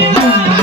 Yeah.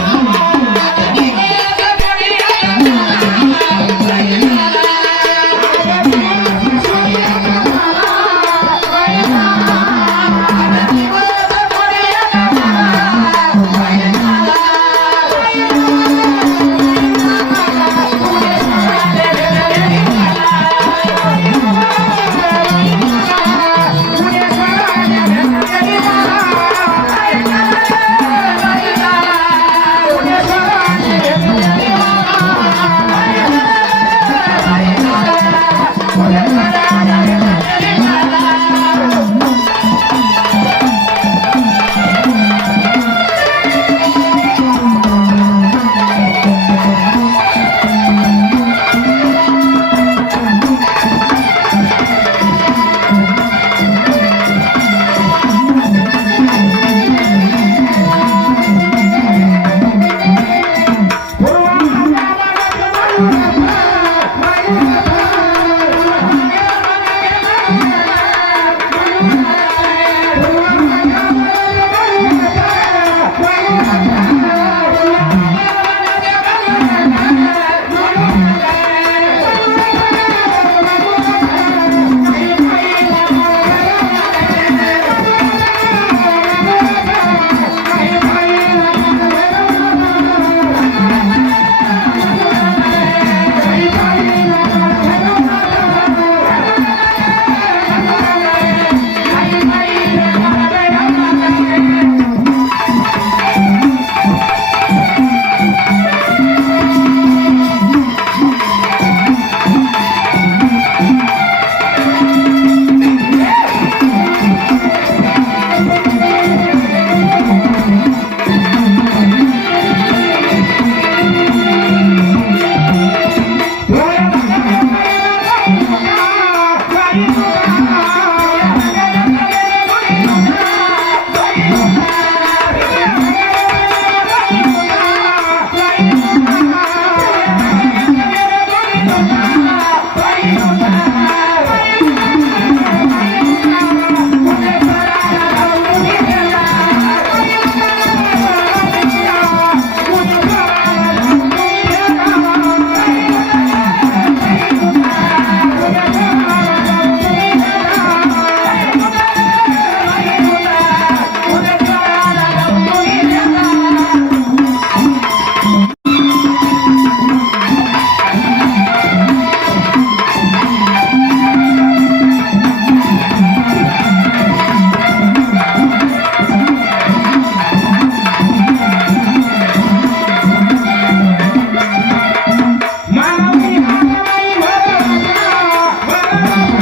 Yeah.